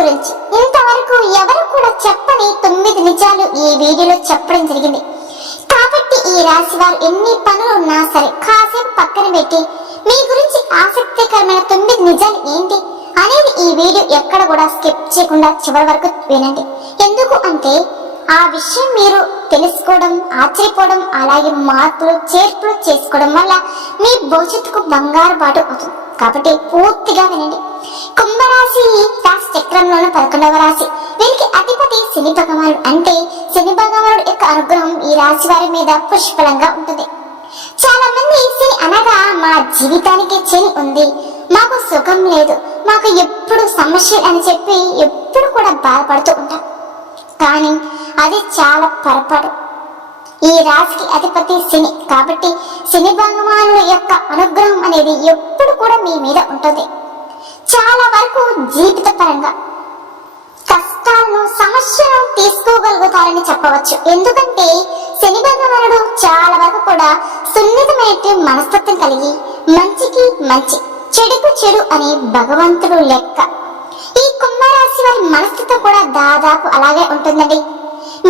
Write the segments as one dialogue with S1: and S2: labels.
S1: గురించి. ఇంతవరకు ఎవరు కూడా చెప్పని తొమ్మిది నిజాలు ఈ వీడియోలో చెప్పడం జరిగింది. కాబట్టి ఈ రాశి వారు ఎన్ని పనులు ఉన్నా సరే కాసేపు పక్కన పెట్టి మీ గురించి ఆసక్తికరమైన తొమ్మిది నిజాలు ఏంటి? అనేది ఈ వీడియో ఎక్కడ కూడా స్కిప్ చేయకుండా చివరి వరకు వినండి. ఎందుకు అంటే ఆ విషయం మీరు తెలుసుకోవడం ఆశ్చర్యపోవడం అలాగే మార్పులు చేర్పులు చేసుకోవడం వల్ల మీ భవిష్యత్తుకు బంగారు బాటు అవుతుంది. కాబట్టి పూర్తిగా వినండి. కుంభరాశి రాశి చక్రంలోని పదకొండవ రాశి. వీరికి అధిపతి శని భగవానుడు అంటే శని భగవానుడు యొక్క అనుగ్రహం ఈ రాశి వారి మీద పుష్కలంగా ఉంటుంది. చాలా మంది శని అనగా మా జీవితానికి శని ఉంది. మాకు సుఖం లేదు. మాకు ఎప్పుడు సమస్య అని చెప్పి ఎప్పుడు కూడా బాధపడుతూ ఉంటాం. కానీ అది చాలా పొరపాటు. ఈ రాశికి అధిపతి శని. కాబట్టి శని భగవానుడు యొక్క అనుగ్రహం అనేది ఎప్పుడు కూడా మీ మీద ఉంటుంది. చాలా వరకు జీవిత పరంగా కష్టాలను సమస్యను తీసుకోగలుగుతారని చెప్పవచ్చు. ఎందుకంటే శని భగవానుడు చాలా వరకు కూడా సున్నితమైన మనస్తత్వం కలిగి మంచికి మంచి చెడుకు చెడు అని భగవంతుడు లెక్క. ఈ కుంభరాశి వారి మనస్తత్వం కూడా దాదాపు అలాగే ఉంటుందండి.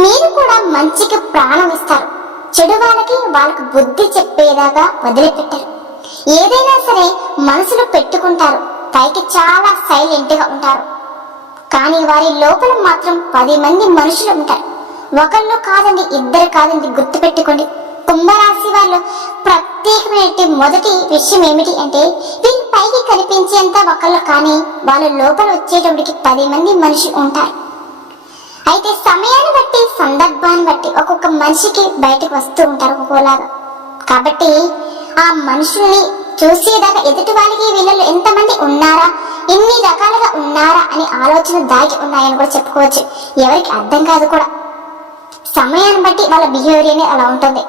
S1: మీరు కూడా మంచికి ప్రాణం ఇస్తారు. చెడు వాళ్ళకి వాళ్ళకు బుద్ధి చెప్పేదాకా వదిలిపెట్టరు. ఏదైనా సరే మనసులో పెట్టుకుంటారు. పైకి చాలా సైలెంట్గా ఉంటారు. కానీ వారి లోపల మాత్రం పది మంది మనుషులు ఉంటారు. ఒకళ్ళు కాదండి ఇద్దరు కాదండి గుర్తుపెట్టుకోండి. కుంభరాశి వాళ్ళు ప్రత్యేకమైన మొదటి విషయం ఏమిటి అంటే వీళ్ళు పైకి కనిపించేంత ఒకళ్ళు కానీ వాళ్ళ లోపల వచ్చేటప్పటికి పది మంది మనుషులు ఉంటారు. అయితే సమయాన్ని బట్టి సందర్భాన్ని బట్టి ఒక్కొక్క మనిషికి బయటకు వస్తూ ఉంటారు ఒక్కోలాగా. కాబట్టి ఆ మనుషుల్ని చూసేదాకా ఎదుటి వాళ్ళకి వీళ్ళలో ఎంతమంది ఉన్నారా? ఎన్ని రకాలుగా ఉన్నారా అని ఆలోచన దాగి ఉన్నాయని కూడా చెప్పుకోవచ్చు. ఎవరికి అర్థం కాదు కూడా. సమయాన్ని బట్టి వాళ్ళ బిహేవియర్ అలా ఉంటుంది.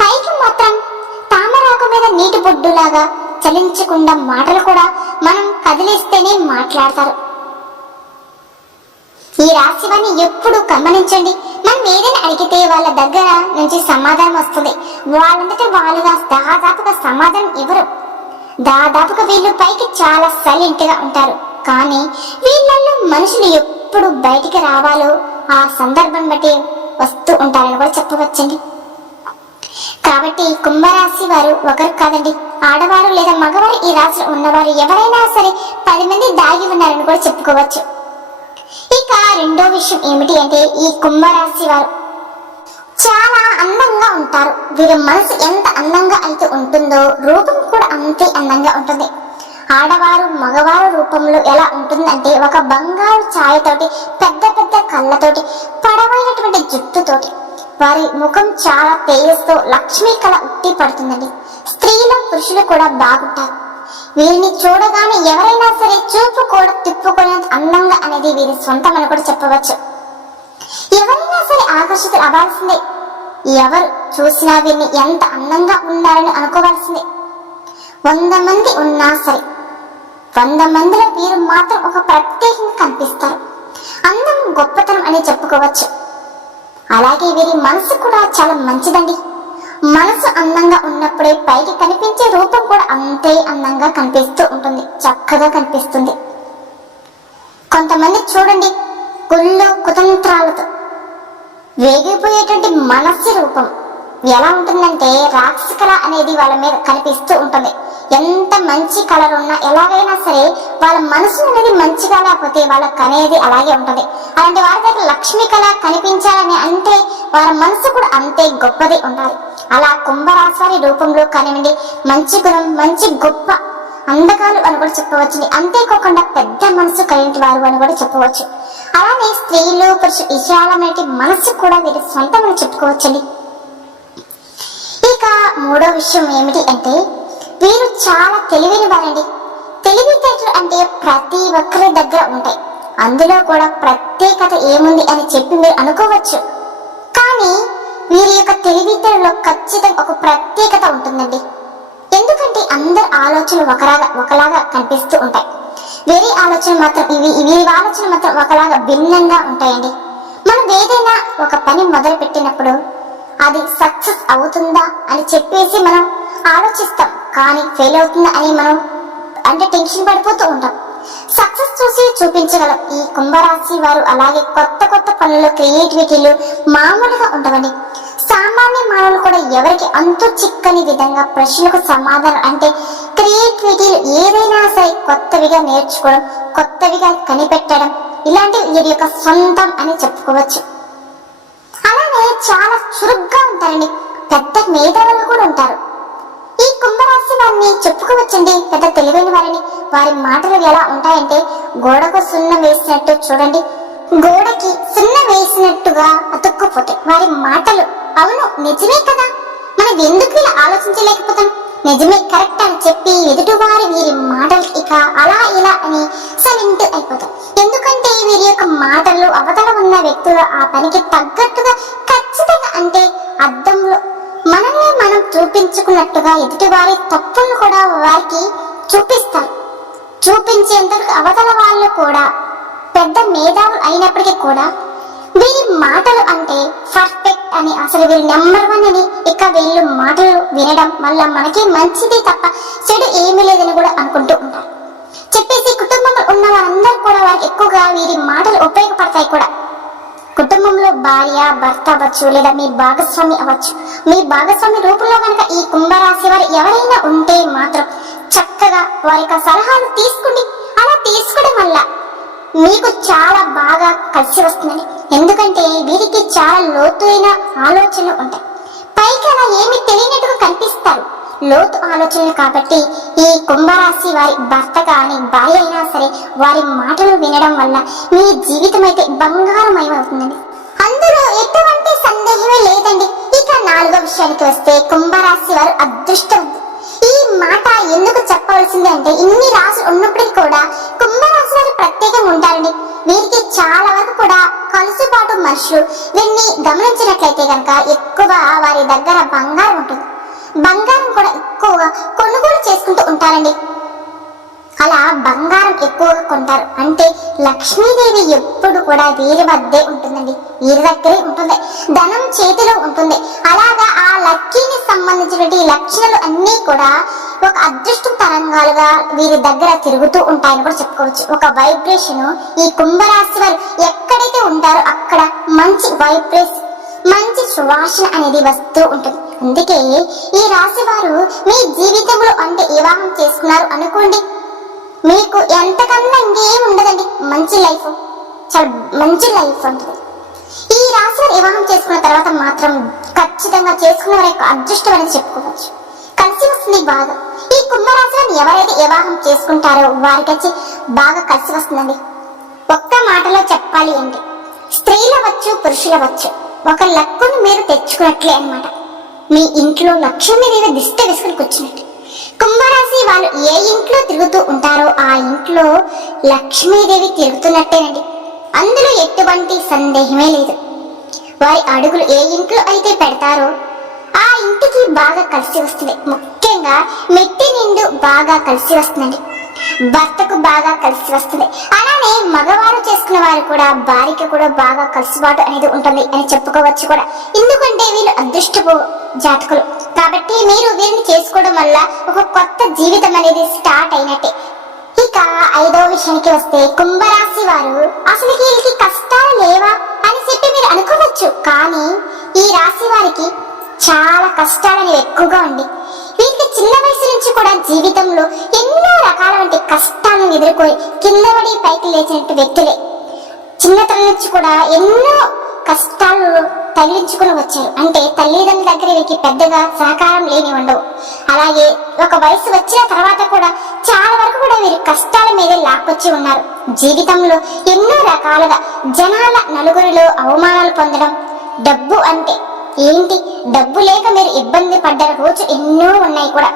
S1: పైకి మాత్రం తామరాకు మీద నీటి బొడ్డులాగా చలించకుండా మాటలు కూడా మనం కదిలిస్తేనే మాట్లాడతారు. ఈ రాశివాన్ని ఎప్పుడు గమనించండి. మనం ఏదైనా అడిగితే వాళ్ళ దగ్గర నుంచి సమాధానం వస్తుంది. వాళ్ళంతటా వాళ్ళుగా దాదాపుగా సమాధానం ఇవ్వరు. దాదాపుగా వీళ్ళు పైకి చాలా సైలెంట్గా ఉంటారు. కానీ వీళ్ళల్లో మనుషులు ఎప్పుడు బయటికి రావాలో ఆ సందర్భం బట్టి వస్తూ ఉంటారని కూడా చెప్పవచ్చండి. కాబట్టి కుంభరాశి వారు ఒకరు కాదండి ఆడవారు లేదా మగవారు ఈ రాశిలో ఉన్నవారు ఎవరైనా సరే పది మంది దాగి ఉన్నారని కూడా చెప్పుకోవచ్చు. ఇక రెండో విషయం ఏమిటి అంటే ఈ కుంభరాశి వారు చాలా అందంగా ఉంటారు. వీరి మనసు ఎంత అందంగా అయితే ఉంటుందో రూపం కూడా అంతే అందంగా ఉంటుంది. ఆడవారు మగవారు రూపంలో ఎలా ఉంటుందంటే ఒక బంగారు ఛాయతోటి పెద్ద పెద్ద కళ్ళతోటి పొడవైనటువంటి జుట్టుతోటి. వారి ముఖం చాలా తేజస్తో లక్ష్మీ కళ ఉట్టి పడుతుందండి. స్త్రీలు పురుషులు కూడా బాగుంటారు. వీరిని చూడగానే ఎవరైనా సరే చూపు కూడా తిప్పుకునేంత అందంగా అనేది వీరి సొంతం అని కూడా చెప్పవచ్చు. ఎవరైనా ఆకర్షితులు అవ్వాల్సిందే. ఎవరు చూసినా వీరిని ఎంత అందంగా ఉన్నారని అనుకోవాల్సిందే. వంద మంది ఉన్నా సరే వంద మందిలో వీరు మాత్రం ఒక ప్రత్యేకంగా కనిపిస్తారు. అందం గొప్పతనం అని చెప్పుకోవచ్చు. అలాగే వీరి మనసు కూడా చాలా మంచిదండి. మనసు అందంగా ఉన్నప్పుడే పైకి కనిపించే రూపం కూడా అంతే అందంగా కనిపిస్తూ ఉంటుంది చక్కగా కనిపిస్తుంది. కొంతమంది చూడండి గుళ్ళు కుతంత్రాలతో వేగిపోయేటువంటి మనస్సు రూపం ఎలా ఉంటుందంటే రాక్షస కళ అనేది వాళ్ళ మీద కనిపిస్తూ ఉంటుంది. ఎంత మంచి కళలు ఉన్నా ఎలాగైనా సరే వాళ్ళ మనసు అనేది మంచిగా లేకపోతే వాళ్ళకి అనేది అలాగే ఉంటుంది. అలాంటి వారి దగ్గర లక్ష్మీ కళ కనిపించాలని అంటే వారి మనసు కూడా అంతే గొప్పది ఉండాలి. అలా కుంభరాశి రూపంలో కానివ్వండి మంచి గుణం మంచి గొప్ప అందగాలు అని కూడా చెప్పవచ్చు అంతేకాకుండా పెద్ద మనసు కలిగిన వారు అని కూడా చెప్పవచ్చు. అలానే స్త్రీలు పురుషులు విశాలమైన మనసు కూడా వీరి సొంతమని చెప్పుకోవచ్చండి. ఇక మూడో విషయం ఏమిటి అంటే వీరు చాలా తెలివైన వారండి. తెలివితేటలు అంటే ప్రతి ఒక్కరి దగ్గర ఉంటాయి. అందులో కూడా ప్రత్యేకత ఏముంది అని చెప్పి మీరు అనుకోవచ్చు. కానీ వీరి యొక్క తెలివితేటలో ఖచ్చితంగా ఒక ప్రత్యేకత ఉంటుందండి. ఎందుకంటే అందరి ఆలోచనలు ఒకలాగా ఒకలాగా కనిపిస్తూ ఉంటాయి. వేరే ఆలోచన మాత్రం ఇవి వీరి ఆలోచన మాత్రం ఒకలాగా భిన్నంగా ఉంటాయండి. మనం ఏదైనా ఒక పని మొదలు పెట్టినప్పుడు అది సక్సెస్ అవుతుందా అని చెప్పేసి మనం ఆలోచిస్తాం. కానీ ఫెయిల్ అవుతుందా అని మనం అంటే టెన్షన్ పడిపోతూ ఉంటాం. సక్సెస్ చూసి చూపించగలం. ఈ కుంభరాశి వారు అలాగే కొత్త కొత్త పనులు క్రియేటివిటీలు మామూలుగా ఉండవండి. సామాన్య మానవులు కూడా ఎవరికి అంతు చిక్కని విధంగా ప్రశ్నలకు సమాధానం అంటే క్రియేటివిటీలు ఏదైనా సరే కొత్తవిగా నేర్చుకోవడం కొత్తవిగా కనిపెట్టడం ఇలాంటివి వీరి యొక్క సొంతం అని చెప్పుకోవచ్చు. అలానే చాలా చురుగ్గా ఉంటారండి పెద్ద మేధావులు కూడా ఉంటారు. ఈ కుంభరాశి వారిని చెప్పుకోవచ్చండి. పెద్ద తెలివైన వారిని వారి మాటలు ఎలా ఉంటాయంటే గోడకు సున్నం వేసినట్టు చూడండి. గోడకి సున్నం వేసినట్టుగా అతుక్కుపోతాయి. వారి మాటలు అవును నిజమే కదా. మనం ఎందుకు ఇలా ఆలోచించలేకపోతాం? నిజమే కరెక్ట్ అని చెప్పి ఎదుటివారి వీరి మాటలు ఇక అలా ఇలా అని సైలెంట్ అయిపోతాం. ఎందుకంటే వీరి యొక్క మాటలు అవతల ఉన్న వ్యక్తులు ఆ పనికి తగ్గట్టుగా ఖచ్చితంగా అంటే అద్దంలో మనల్ని మనం చూపించుకున్నట్టుగా ఎదుటి వారి తప్పులను కూడా వారికి చూపిస్తారు చూపించేందుకు అవతల వాళ్ళు కూడా పెద్ద మేధావులు అయినప్పటికీ కూడా వీరి మాటలు అంటే పర్ఫెక్ట్ అని. అసలు వీరు నెంబర్ వన్ అని ఇక వీళ్ళు మాటలు వినడం వల్ల మనకి మంచిది తప్ప చెడు ఏమీ లేదని కూడా అనుకుంటూ ఉంటారు. చెప్పేసి కుటుంబంలో ఉన్న వారందరూ కూడా వారికి ఎక్కువగా వీరి మాటలు ఉపయోగపడతాయి కూడా. కుటుంబంలో భార్య భర్త అవ్వచ్చు లేదా మీ భాగస్వామి అవ్వచ్చు. మీ భాగస్వామి రూపంలో కనుక ఈ కుంభరాశి వారు ఎవరైనా ఉంటే మాత్రం చక్కగా వారి యొక్క సలహాలు తీసుకోండి. అలా తీసుకోవడం వల్ల మీకు చాలా బాగా కలిసి వస్తుందండి. ఎందుకంటే వీరికి చాలా లోతైన ఆలోచనలు ఉంటాయి. పైకి అలా ఏమి తెలియనట్టుగా కనిపిస్తారు. లోతు ఆలోచనలు కాబట్టి ఈ కుంభరాశి వారి భర్త కానీ భార్య అయినా సరే వారి మాటలు వినడం వల్ల మీ జీవితం అయితే బంగారమయమవుతుందండి. అందులో ఎటువంటి సందేహమే లేదండి. ఇక నాలుగో విషయానికి వస్తే కుంభరాశి వారు అదృష్టం ఈ మాట ఎందుకు చెప్పవలసింది అంటే ఇన్ని రాసులు ఉన్నప్పటికీ కూడా కుంభ ప్రత్యేకంగా ఉంటారండి వీరికి చాలా వరకు కూడా కలిసిపాటు మనుషులు. వీరిని గమనించినట్లయితే కనుక ఎక్కువ వారి దగ్గర బంగారం ఉంటుంది. బంగారం కూడా ఎక్కువగా కొనుగోలు చేసుకుంటూ ఉంటారండి. అలా బంగారం ఎక్కువగా కొంటారు. అంటే లక్ష్మీదేవి ఎప్పుడు కూడా వీరి వద్దే ఉంటుందండి. వీరి దగ్గరే ఉంటుంది. ధనం చేతిలో ఉంటుంది. అలాగా ఆ లక్కీని సంబంధించినటువంటి లక్షణాలు అన్నీ కూడా ఒక అదృష్ట తరంగాలుగా వీరి దగ్గర తిరుగుతూ ఉంటాయని కూడా చెప్పుకోవచ్చు. ఒక వైబ్రేషన్ ఈ కుంభరాశి వారు ఎక్కడైతే ఉంటారో అక్కడ మంచి వైబ్రేషన్ మంచి సువాసన అనేది వస్తూ ఉంటుంది. అందుకే ఈ రాశి వారు మీ జీవితంలో అంటే వివాహం చేసుకున్నారు అనుకోండి. మీకు ఎంతకన్నా ఇంకేం ఉండదండి. మంచి లైఫ్ చాలా మంచి లైఫ్ ఉంటుంది ఈ రాశి వారు వివాహం చేసుకున్న తర్వాత మాత్రం ఖచ్చితంగా చేసుకున్న వారి యొక్క అదృష్టం అనేది చెప్పుకోవచ్చు. కలిసి వస్తుంది బాగా ఎవరైతే వివాహం చేసుకుంటారో వారికి వచ్చి బాగా కలిసి వస్తుందండి. ఒక్క మాటలో చెప్పాలి అంటే స్త్రీలవచ్చు పురుషులవచ్చు ఒక లక్కును మీరు తెచ్చుకున్నట్లే అన్నమాట. మీ ఇంట్లో లక్ష్మీదేవి దిష్ట వేసుకుని కూర్చున్నట్టు. కుంభరాశి వాళ్ళు ఏ ఇంట్లో తిరుగుతూ ఉంటారో ఆ ఇంట్లో లక్ష్మీదేవి తిరుగుతున్నట్టేనండి. అందులో ఎటువంటి సందేహమే లేదు. వారి అడుగులు ఏ ఇంట్లో అయితే పెడతారో ఆ ఇంటికి బాగా కలిసి వస్తుంది. ముఖ్యంగా మిట్టి నిండు బాగా కలిసి వస్తుంది భర్తకు బాగా కలిసి వస్తుంది. అలానే మగవారు చేసుకున్న వారు కూడా భార్యకి కూడా బాగా కలిసిబాటు అనేది ఉంటుంది అని చెప్పుకోవచ్చు కూడా. ఎందుకంటే వీళ్ళు అదృష్టపు జాతకులు. కాబట్టి మీరు వీరిని చేసుకోవడం వల్ల ఒక కొత్త జీవితం అనేది స్టార్ట్ అయినట్టే. ఇక ఐదో విషయానికి వస్తే కుంభరాశి వారు అసలు వీళ్ళకి కష్టాలు లేవా అని చెప్పి మీరు అనుకోవచ్చు. కానీ ఈ రాశి వారికి చాలా కష్టాలని ఎక్కువగా ఉంది వీరికి చిన్న వయసు నుంచి కూడా జీవితంలో ఎన్నో రకాలవంటి కష్టాలను ఎదుర్కొని కింద పడి పైకి లేచినట్టు వ్యక్తులే. చిన్నతనం నుంచి కూడా ఎన్నో కష్టాలు తగిలించుకుని వచ్చారు. అంటే తల్లిదండ్రుల దగ్గర వీరికి పెద్దగా సహకారం లేని ఉండవు. అలాగే ఒక వయసు వచ్చిన తర్వాత కూడా చాలా వరకు కూడా వీరి కష్టాల మీదే లాక్కొచ్చి ఉన్నారు. జీవితంలో ఎన్నో రకాలుగా జనాల నలుగురిలో అవమానాలు పొందడం డబ్బు అంటే ఏంటి? డబ్బు లేక మీరు ఇబ్బంది పడ్డ రోజు ఎన్నో ఉన్నాయి కూడా.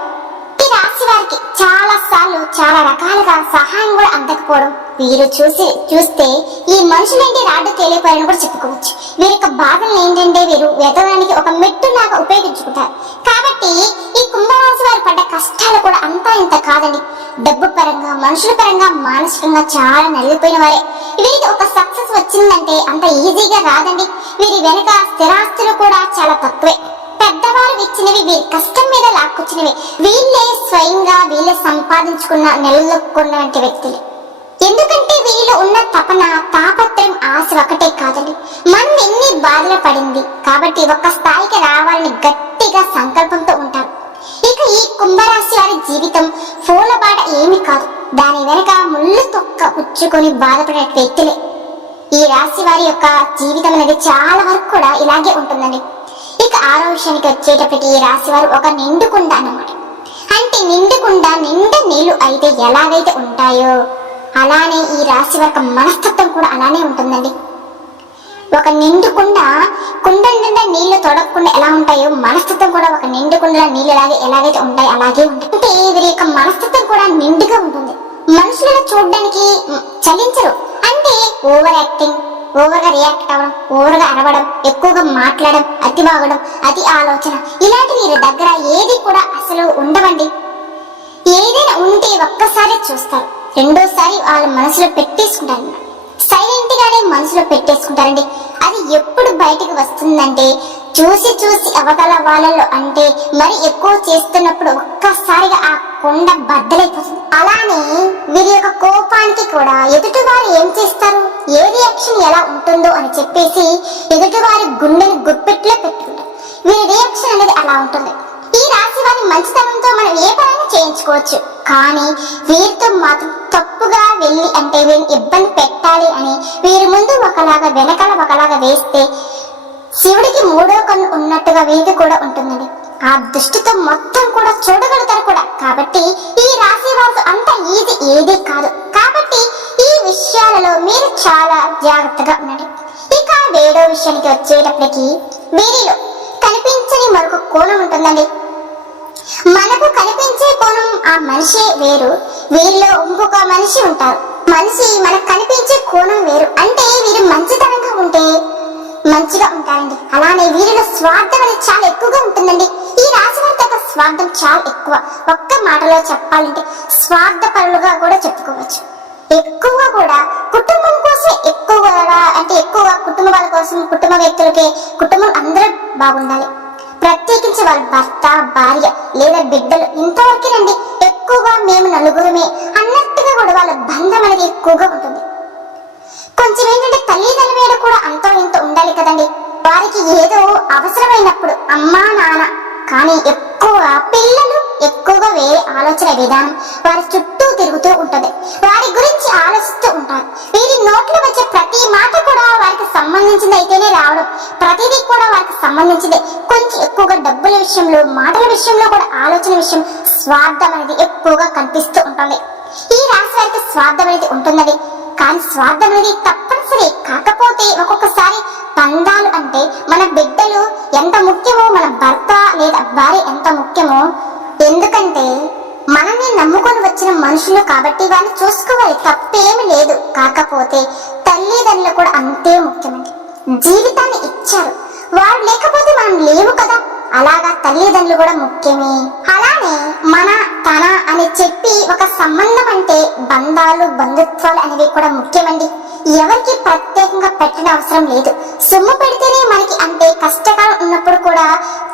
S1: ఈ రాశి వారికి చాలా సార్లు చాలా రకాలుగా సహాయం కూడా అందకపోవడం వీరు చూసి చూస్తే ఈ మనుషులేంటి రాడ్డు తేలిపోయారని కూడా చెప్పుకోవచ్చు. వీరి యొక్క బాధలు ఏంటంటే వీరు వెతడానికి ఒక మెట్టులాగా ఉపయోగించుకుంటారు. కాబట్టి ఈ కుంభరాశి వారు పడ్డ కష్టాలు కూడా అంతా ఇంత కాదండి. డబ్బు పరంగా మనుషుల పరంగా మానసికంగా చాలా నలిగిపోయిన వారే. వీరికి ఒక సక్సెస్ వచ్చిందంటే అంత ఈజీగా రాదండి. వీరి వెనుక స్థిరాస్తులు కూడా చాలా తక్కువే. పెద్దవారు ఇచ్చినవి వీరి కష్టం మీద లాక్కొచ్చినవి. వీళ్ళే స్వయంగా వీళ్ళే సంపాదించుకున్న నెలలొక్కున్నటువంటి వ్యక్తులు. ఎందుకంటే వీళ్ళు ఉన్న తపన తాపత్రయం ఆశ ఒకటే కాదండి. మనం ఎన్ని బాధలు పడింది కాబట్టి ఒక స్థాయికి రావాలని గట్టిగా సంకల్పంతో ఉంటారు. ఇక ఈ కుంభరాశి వారి జీవితం పూలబాట ఏమి కాదు. దాని వెనక ముళ్ళు తొక్క ఉచ్చుకొని బాధపడే వ్యక్తులే. ఈ రాశి వారి యొక్క జీవితం అనేది చాలా వరకు కూడా ఇలాగే ఉంటుందండి. ఇక ఆరో విషయానికి వచ్చేటప్పటికి ఈ రాశి వారు ఒక నిండుకుండ అన్నమాట అంటే నిండుకుండ నిండా నీళ్ళు అయితే ఎలాగైతే ఉంటాయో అలానే ఈ రాశి వారి మనస్తత్వం కూడా అలానే ఉంటుందండి. ఒక నిండుకుండా కుండ నిండా నీళ్ళు తొడకుండా ఎలా ఉంటాయో మనస్తత్వం కూడా ఒక నిండుకుండలా నీళ్ళు ఎలాగే ఎలాగైతే ఉంటాయి అలాగే ఉంటాయి అంటే వీరి యొక్క మనస్తత్వం కూడా నిండుగా ఉంటుంది. మనుషులను చూడడానికి చలించరు. అంటే ఓవర్ యాక్టింగ్. ఓవర్గా రియాక్ట్ అవ్వడం ఓవర్గా అరవడం ఎక్కువగా మాట్లాడడం అతి బాగడం అతి ఆలోచన ఇలాంటి వీరి దగ్గర ఏది కూడా అసలు ఉండవండి. ఏదైనా ఉంటే ఒక్కసారి చూస్తారు. రెండోసారి వాళ్ళ మనసులో పెట్టేసుకుంటారు సైలెంట్ గానే మనసులో పెట్టేసుకుంటారండి. అది ఎప్పుడు బయటకు వస్తుందంటే చూసి చూసి అవతల వాళ్ళలో అంటే మరి ఎక్కువ చేస్తున్నప్పుడు ఒక్కసారిగా ఆ కొండ బద్దలైపోతుంది. అలానే వీరి యొక్క కోపానికి కూడా ఎదుటివారు ఏం చేస్తారు? ఏ రియాక్షన్ ఎలా ఉంటుందో అని చెప్పేసి ఎదుటివారి గుండెని గుప్పెట్లో పెట్టుకుంటారు. వీరి రియాక్షన్ అనేది అలా ఉంటుంది. ఈ రాశి వారి మంచితనంతో మనం ఏ పనైనా చేయించుకోవచ్చు. కానీ వీరితో మాత్రం తప్పుగా వెళ్ళి అంటే వీరిని ఇబ్బంది పెట్టాలి అని వీరి ముందు ఒకలాగా వెనకాల ఒకలాగా వేస్తే శివుడికి మూడో కన్ను ఉన్నట్టుగా వీధి కూడా ఉంటుందండి. ఆ దృష్టితో మొత్తం కూడా చూడగలుగుతారు కూడా. కాబట్టి ఈ రాశి వారు అంత ఈజీ ఏది కాదు. కాబట్టి ఈ విషయాలలో మీరు చాలా జాగ్రత్తగా ఉండండి. ఇక వేడో విషయానికి వచ్చేటప్పటికి వీరిలో కనిపించని మరొక కోణం ఉంటుందండి. మనకు కనిపించే కోణం ఆ మనిషి వేరు. వీరిలో ఇంకొక మనిషి ఉంటారు. మనిషి మనకు కనిపించే కోణం వేరు. అంటే వీరు మంచితనంగా ఉంటే మంచిగా ఉంటారండి అలానే వీరిలో స్వార్థం అనేది చాలా ఎక్కువగా ఉంటుందండి. ఈ రాశి వారి యొక్క స్వార్థం చాలా ఎక్కువ. ఒక్క మాటలో చెప్పాలంటే స్వార్థ పనులుగా కూడా చెప్పుకోవచ్చు. ఎక్కువగా కూడా కుటుంబం కోసం ఎక్కువగా అంటే ఎక్కువగా కుటుంబాల కోసం కుటుంబ వ్యక్తులకి కుటుంబం అందరూ బాగుండాలి. ప్రత్యేకించి వాళ్ళ భర్త భార్య లేదా బిడ్డలు ఇంతవరకేనండి ఎక్కువగా మేము నలుగురమే అన్నట్టుగా కూడా వాళ్ళ బంధం అనేది ఎక్కువగా కానీ ఎక్కువ పిల్లలు ఎక్కువగా వేరే ఆలోచన విధానం వారి చుట్టూ తిరుగుతూ ఉంటుంది. వారి గురించి ఆలోచిస్తూ ఉంటారు. వీరి నోట్లో వచ్చే ప్రతి మాట కూడా వారికి సంబంధించింది అయితేనే రావడం. ప్రతిదీ కూడా వారికి సంబంధించింది. కొంచెం ఎక్కువగా డబ్బుల విషయంలో మాటల విషయంలో కూడా ఆలోచన విషయం స్వార్థం అనేది ఎక్కువగా కనిపిస్తూ ఉంటుంది. ఈ రాశి వారికి స్వార్థం అనేది ఉంటున్నది. కానీ స్వార్థం అనేది తప్పనిసరి కాకపోతే ఒక్కొక్కసారి బంధాలు అంటే మన బిడ్డలు ఎంత ముఖ్యమో మన భర్త మీద వారి ఎంత ముఖ్యమో? ఎందుకంటే మనల్ని నమ్ముకొని వచ్చిన మనుషులు కాబట్టి వాళ్ళని చూసుకోవాలి తప్పేమి లేదు. కాకపోతే తల్లిదండ్రులు కూడా అంతే ముఖ్యమండి. జీవితాన్ని ఇచ్చారు. వారు లేకపోతే మనం లేవు కదా. అలాగా తల్లిదండ్రులు కూడా ముఖ్యమే. అలానే మన తన అని చెప్పి ఒక సంబంధం అంటే బంధాలు బంధుత్వాలు అనేవి కూడా ముఖ్యమండి. ఎవరికి ప్రత్యేకంగా పెట్టిన అవసరం లేదు. సొమ్ము పెడితేనే మనకి అంటే కష్టకాలం ఉన్నప్పుడు కూడా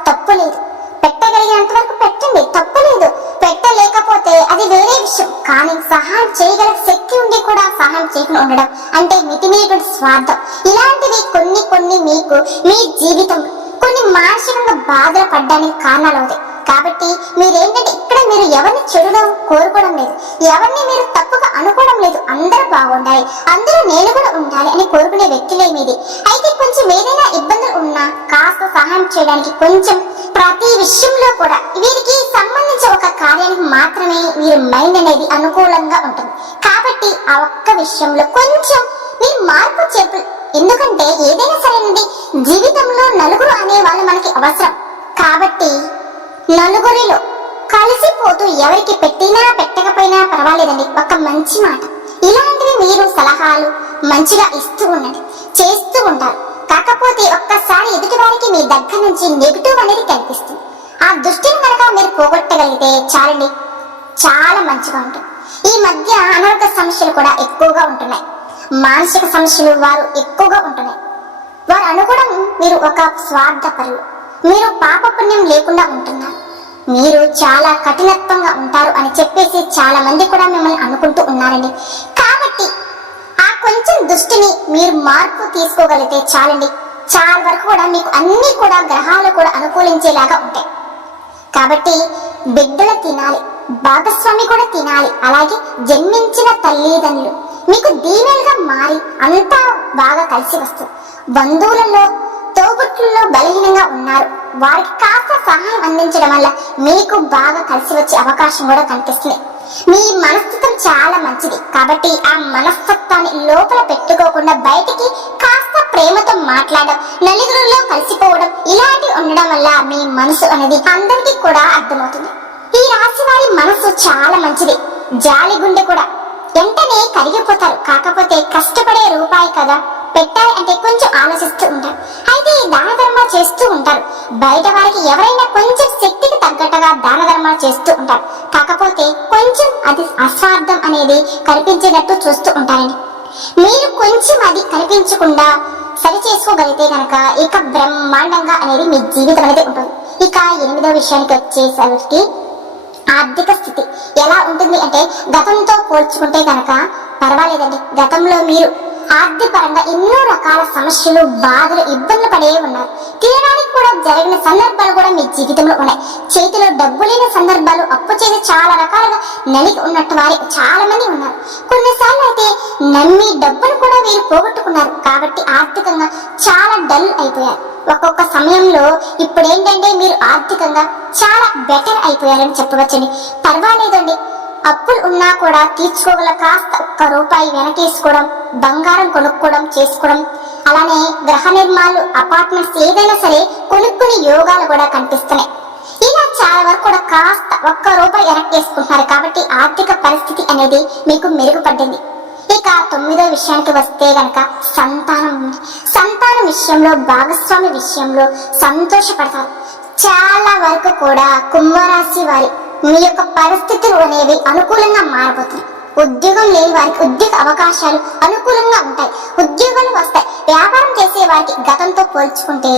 S1: తప్పు లేదు. పెట్టగలిగినంత వరకు పెట్టండి. తప్పలేదు పెట్టలేకపోతే అది వేరే విషయం. కానీ సహాయం చేయగల శక్తి ఉండి కూడా సహాయం చేయకుండా ఉండడం అంటే మితిమీరిన స్వార్థం. ఇలాంటివి కొన్ని కొన్ని మీకు మీ జీవితం కొన్ని మానసికంగా బాధలు పడ్డానికి కారణాలు అవుతాయి. కాబట్టి మీరేంటంటే ఇక్కడ మీరు ఎవరిని చెడుగా కోరుకోవడం లేదు. ఎవరిని మీరు అనుకోవడం లేదు. అందరూ బాగుండాలి. అందరూ నేను కూడా ఉండాలి అని కోరుకునే వ్యక్తులే మీది. అయితే కొంచెం ఏదైనా ఇబ్బందులు ఉన్నా కాస్త సహాయం చేయడానికి కొంచెం ప్రతి విషయంలో కూడా వీరికి సంబంధించి ఒక కార్యానికి మాత్రమే వీరి మైండ్ అనేది అనుకూలంగా ఉంటుంది. కాబట్టి ఆ ఒక్క విషయంలో కొంచెం మీరు మార్పు చేపు ఎందుకంటే ఏదైనా సరేనండి జీవితంలో నలుగురు అనే వాళ్ళు మనకి అవసరం. కాబట్టి నలుగురిలో కలిసిపోతూ ఎవరికి పెట్టినా పెట్టకపోయినా పర్వాలేదండి. ఒక మంచి మాట. ఇలాంటివి మీరు సలహాలు మంచిగా ఇస్తూ ఉండండి. చేస్తూ ఉంటారు. కాకపోతే ఒక్కసారి ఎదుటి వారికి మీ దగ్గర నుంచి నెగిటివ్ అనేది కనిపిస్తుంది. ఆ దృష్టిని కనుక మీరు పోగొట్టగలిగితే చాలండి. చాలా మంచిగా ఉంటుంది. ఈ మధ్య అనారోగ్య సమస్యలు కూడా ఎక్కువగా ఉంటున్నాయి. మానసిక సమస్యలు వారు ఎక్కువగా ఉంటున్నాయి. వారు అనుకోవడం మీరు ఒక స్వార్థపరులు. మీరు పాపపుణ్యం లేకుండా ఉంటున్నారు. మీరు చాలా కఠినత్వంగా ఉంటారు అని చెప్పేసి చాలా మంది కూడా మిమ్మల్ని అనుకుంటూ ఉన్నారండి. కాబట్టి ఆ కొంచెం దృష్టిని మీరు మార్పు తీసుకోగలిగితే చాలండి. చాలా వరకు కూడా మీకు అన్ని కూడా గ్రహాలు కూడా అనుకూలించేలాగా ఉంటాయి. కాబట్టి బిడ్డలు తినాలి భాగస్వామి కూడా తినాలి అలాగే జన్మించిన తల్లిదండ్రులు. మీకు దీవెనగా మారి అంతా బాగా కలిసి వస్తుంది. బంధువులలో తోబుట్టుల్లో బలహీనంగా ఉన్నారు. వారికి కాస్త సహాయం అందించడం వల్ల మీకు బాగా కలిసి వచ్చే అవకాశం కూడా కనిపిస్తుంది. మీ మనస్తత్వం చాలా మంచిది. కాబట్టి ఆ మనస్తత్వాన్ని లోపల పెట్టుకోకుండా బయటికి కాస్త ప్రేమతో మాట్లాడడం నలుగురిలో కలిసిపోవడం ఇలాంటివి ఉండడం వల్ల మీ మనసు అనేది అందరికీ కూడా అర్థమవుతుంది. ఈ రాశి వారి మనసు చాలా మంచిది. జాలి గుండె కూడా. వెంటనే కరిగిపోతారు. కాకపోతే కష్టపడే రూపాయి కదా. పెట్టాలి అంటే కొంచెం ఆలోచిస్తూ ఉంటారు. అయితే దాన ధర్మాలు చేస్తూ ఉంటారు. బయట వారికి ఎవరైనా కొంచెం శక్తికి తగ్గట్టుగా దాన ధర్మాలు చేస్తూ ఉంటారు. కాకపోతే కొంచెం అది అస్వార్థం అనేది కనిపించేటట్టు చూస్తూ ఉంటారండి. మీరు కొంచెం అది కనిపించకుండా సరి చేసుకోగలిగితే కనుక ఇక బ్రహ్మాండంగా అనేది మీ జీవితం అనేది ఉంటుంది. ఇక ఎనిమిదో విషయానికి వచ్చేసరికి ఆర్థిక స్థితి. ఎలా ఉంటుంది అంటే గతంతో పోల్చుకుంటే కనుక పర్వాలేదండి. గతంలో మీరు ఆర్థిక పరంగా ఎన్నో రకాల సమస్యలు బాధలు ఇబ్బందులు పడే ఉన్నారు. తీయడానికి కూడా జరిగిన సందర్భాలు కూడా మీ జీవితంలో ఉన్నాయి. చేతిలో డబ్బు లేని సందర్భాలు అప్పు చేసి చాలా రకాలుగా నలిగి ఉన్నట్టు వారి చాలా మంది ఉన్నారు. కొన్నిసార్లు అయితే నమ్మి డబ్బును కూడా వీరు పోగొట్టుకున్నారు. కాబట్టి ఆర్థికంగా చాలా డల్ అయిపోయారు. ఒక్కొక్క సమయంలో ఇప్పుడు ఏంటంటే మీరు ఆర్థికంగా చాలా బెటర్ అయిపోయారని చెప్పవచ్చండి. పర్వాలేదండి. అప్పులు ఉన్నా కూడా తీర్చుకోగల కాస్త ఒక్క రూపాయి వెనకేసుకోవడం బంగారం కొనుక్కోవడం చేసుకోవడం. అలానే గ్రహ నిర్మాణాలు అపార్ట్మెంట్స్ ఏదైనా సరే కొనుక్కునే యోగాలు కూడా కనిపిస్తున్నాయి. ఇలా చాలా వరకు కూడా కాస్త ఒక్క రూపాయి వెనక్కేసుకుంటున్నారు కాబట్టి ఆర్థిక పరిస్థితి అనేది మీకు మెరుగుపడ్డింది. ఇక తొమ్మిదో విషయానికి వస్తే గనక సంతానం. సంతానం విషయంలో భాగస్వామి విషయంలో సంతోషపడతారు. చాలా వరకు కూడా కుంభరాశి వారి మీ యొక్క పరిస్థితులు అనేవి అనుకూలంగా మారబోతున్నాయి ఉద్యోగం లేని వారికి ఉద్యోగ అవకాశాలు అనుకూలంగా ఉంటాయి. ఉద్యోగాలు వస్తాయి. వ్యాపారం చేసే వారికి గతంతో పోల్చుకుంటే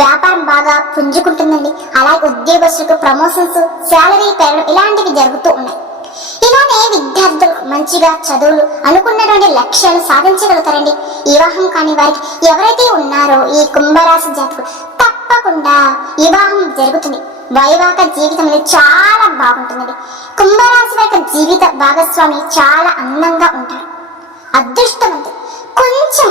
S1: వ్యాపారం బాగా పుంజుకుంటుందండి. అలాగే ఉద్యోగస్తులకు ప్రమోషన్స్ శాలరీ పెరగడం ఇలాంటివి జరుగుతూ ఉన్నాయి. ఇలానే విద్యార్థులు మంచిగా చదువులు అనుకున్నటువంటి లక్ష్యాలు సాధించగలుగుతారండి. వివాహం కాని వారికి ఎవరైతే ఉన్నారో ఈ కుంభరాశి జాతకులు తప్పకుండా వివాహం జరుగుతుంది. వైవాహిక జీవితం అనేది చాలా బాగుంటుంది కుంభరాశి వారి యొక్క జీవిత భాగస్వామి చాలా అందంగా ఉంటారు. అదృష్టవంతులు కొంచెం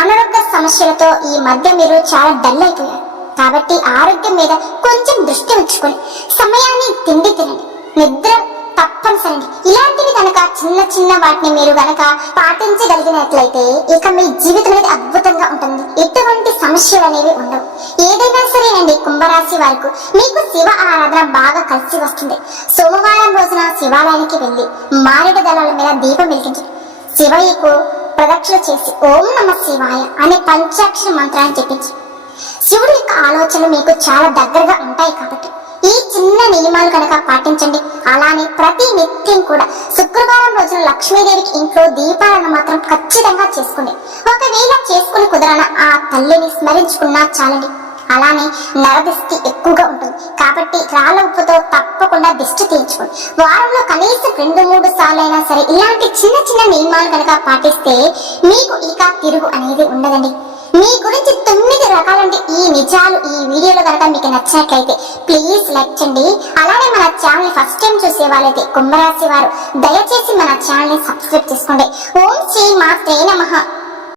S1: అనారోగ్య సమస్యలతో ఈ మధ్య మీరు చాలా డల్ అయిపోయారు. కాబట్టి ఆరోగ్యం మీద కొంచెం దృష్టి ఉంచుకొని సమయాన్ని తిండి తినండి. నిద్ర తప్పనిసరి ఇలాంటివి గనక చిన్న చిన్న వాటిని మీరు గనక పాటించగలిగినట్లయితే ఇక మీ జీవితం అనేది అద్భుతంగా ఉంటుంది. ఎటువంటి సమస్యలు అనేవి ఉండవు. ఏదైనా సరేనండి కుంభరాశి వారికి. మీకు శివ ఆరాధన బాగా కలిసి వస్తుంది. సోమవారం రోజున శివాలయానికి వెళ్ళి మారేడు దళాల మీద దీపం వెలిగించి శివయ్యకు ప్రదక్షిణ చేసి ఓం నమ శివాయ అనే పంచాక్షర మంత్రాన్ని చెప్పించి శివుడి యొక్క ఆలోచనలు మీకు చాలా దగ్గరగా ఉంటాయి కాబట్టి ఈ చిన్న నియమాలు కనుక పాటించండి. అలానే ప్రతి నిత్యం కూడా. శుక్రవారం రోజున లక్ష్మీదేవికి ఇంట్లో దీపాలను మాత్రం ఖచ్చితంగా చేసుకోండి ఒకవేళ చేసుకుని కుదరన ఆ తల్లిని స్మరించుకున్నా చాలండి. అలానే నరదిష్టి ఎక్కువగా ఉంటుంది. కాబట్టి రాళ్ళ ఉప్పుతో తప్పకుండా దిష్టి తీర్చుకోండి. వారంలో కనీసం రెండు మూడు సార్లు అయినా సరే ఇలాంటి చిన్న చిన్న నియమాలు కనుక పాటిస్తే మీకు ఇక తిరుగు అనేది ఉండదండి. మీ గురించి తొమ్మిది రకాలంటే ఈ నిజాలు ఈ వీడియోలో కనుక మీకు నచ్చినట్లయితే ప్లీజ్ లైక్ చేయండి. అలానే మన ఛానల్ ఫస్ట్ టైం చూసే వాళ్ళైతే కుంభరాశి వారు దయచేసి మన ఛానల్ని సబ్స్క్రైబ్ చేసుకోండి. ఓం శ్రీ మాత్రే నమః.